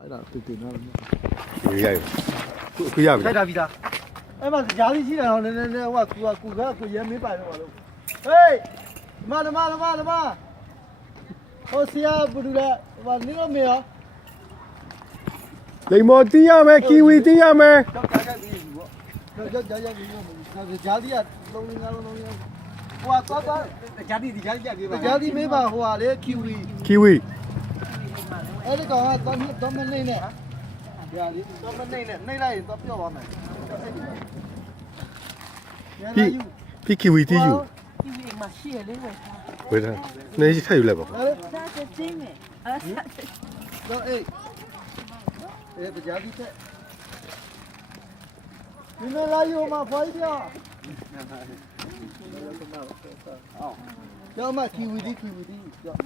အဲ့ဒါတူတူနော်ဒီရရခုရပြီခိုက်တာပြီသားအဲ့မှာကြားလေးရှိတယ်ဟောနည်းနည်းဟိုကကိုရဲမေးပါတော့လို့ဟေးမဟိုဆရာဘယ်လိုလဲဟိုနေတော့မေရောလိမ္မော်တီးရမယ်ကီဝီတီးရမယ်ကြောက်ကြပြီးပြီပေါ့ကြောက်ပြီးတော့ကြားတီးက3-5လုံးဟိုသွားကြားတီးပြပေးပါကြားတီးမေးပါဟိုဟာလေကီဝီအဲ့ဒီကောင်ကတော့မနေနဲ့ရာလေးတော့မနေနဲ့နှိမ့်လိုက်ရင်တော့ပြော့သွားမယ်พี่คีวีที่อยู่คีวีมาเชี่ยเลยเว้ยเว้ยနေထည့်ယူလိုက်ပါဒါจะจริงเนี่ยတော့အဲ့တရားဒီတဲ့ဒီနေ့လာယူမှာဖိုက်ပြကျောင်းမှာကီဝီတီကျောင်း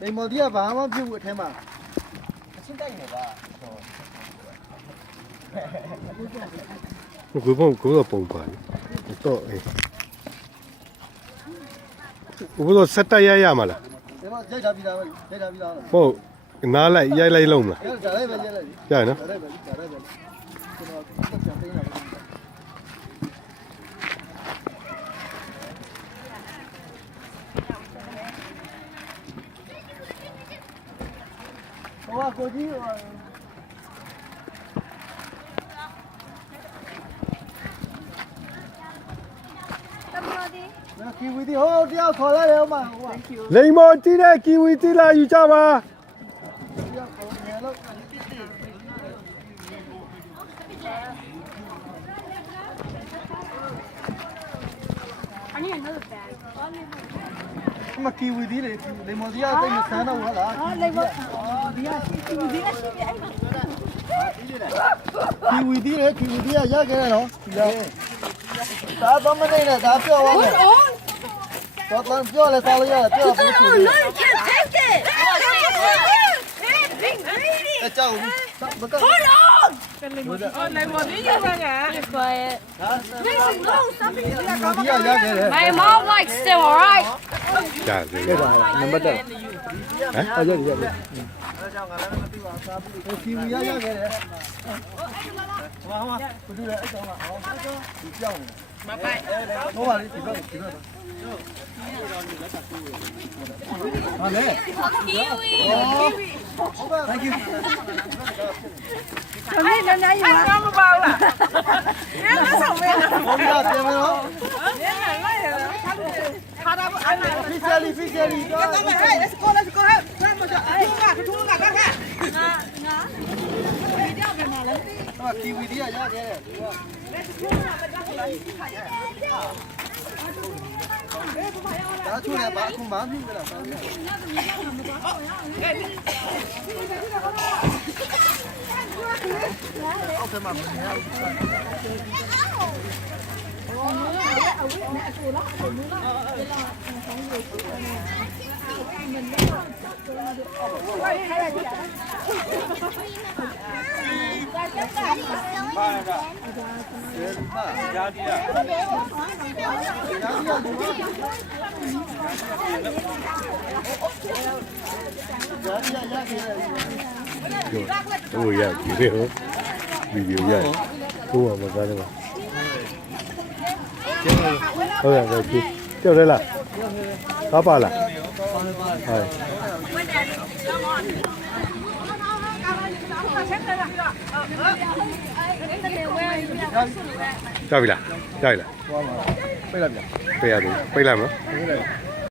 ဒီမော်ဒီကဘာမှပြုတ်အထဲမှာအချင်းတိုက်နေပါကိုတော့ပုံပါတယ်တော့အေးဘုရားစက်တက်ရမှာလားဒီမှာရိုက်ထားပြီးသားဟုတ်နားလိုက်ရိုက်လိုက်လုံးမလားရိုက်လိုက်ရနော်ကျွန်တော်တက်ချင်ပေးနေတာဟိုကိုကြီးကီဝီတီဟိုတယောက်ခေါ်လိုက်ရောမှာဟိုလိမ္မော်တီးတဲ့ကီဝီတီးလာယူကြပါမကီဝီတီလေလေမော်ဒီယာတိတ်မဆန်းတော့ဟုတ်လားလေမော်ဒီယာကီဝီတီရှိပြီကီဝီတီကရခဲ့တယ်နော်ဒါတော့မနေနဲ့ဒါပြောသွားမယ်တော့ပြောလဲစားလို့ရတယ်ပြောပြီးသူလေးကြောက်မက Hold on လေမော်ဒီရပါငါ Quiet No something ဒီရခဲ့တယ် My mom likes still alright ကြာတယ် ခဲ့တာနံပါတ်1ဟမ်ဟုတ်ရတယ်အဲ့ကြောင့်ငါလည်းမသိပါစားပြီးကီဝီရခဲ့တယ်ဟိုဘယ်လိုလဲအဲ့ကြောင့်ဟောဒီကြောက်မပိုက်ဟိုပါလေဒီဘက်ဟာလေ Kiwi Thank you ခမေးနည်းယူပါမပေါ့လားနည်းမဆောင်မဲလား ဘုရားပြန်မနော် နည်းလိုက်ရတာခါတာအဲ့ဒါ officially တော့ဟဲ့ let's go ဟဲ့ဆမ်းမကြထူးကခါငါဒီတော့ပြန်လာလဲ ဟာကီဝီတီရခဲ့တယ်ဒါချိုးရပါအခုမှမဖြစ်လားအောက်ထဲမှာမနေရဟိုရပြီဟိုဗီဒီယိုရဟိုမှာကားတယ်ပါဟုတ်ရတယ်ကြည့်ကြောက်တယ်လားကားပါလားဟုတ်ကြောက်ပြီလားသွားမှာပြေးလိုက်ပြန်ပေးရတယ်ပေးလိုက်မလားပြေးလိုက်